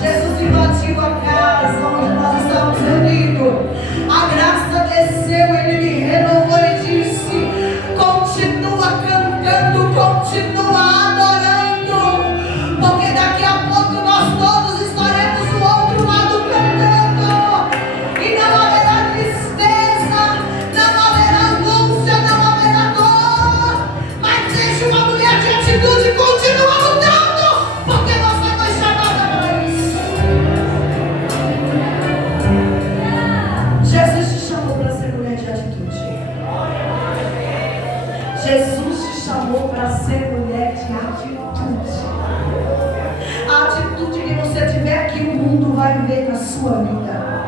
Jesus invadiu a casa onde nós estamos reunidos. A graça desceu, Ele me renovou e disse: continua cantando, continua adorando, porque daqui a pouco nós todos estaremos do outro lado cantando, e não haverá tristeza, não haverá angústia, não haverá dor. Mas deixe uma mulher de atitude, continua lutando, porque você foi chamada para isso. Jesus te chamou para ser mulher de atitude. Jesus te chamou para ser mulher de atitude. A atitude que você tiver aqui, o mundo vai ver na sua vida.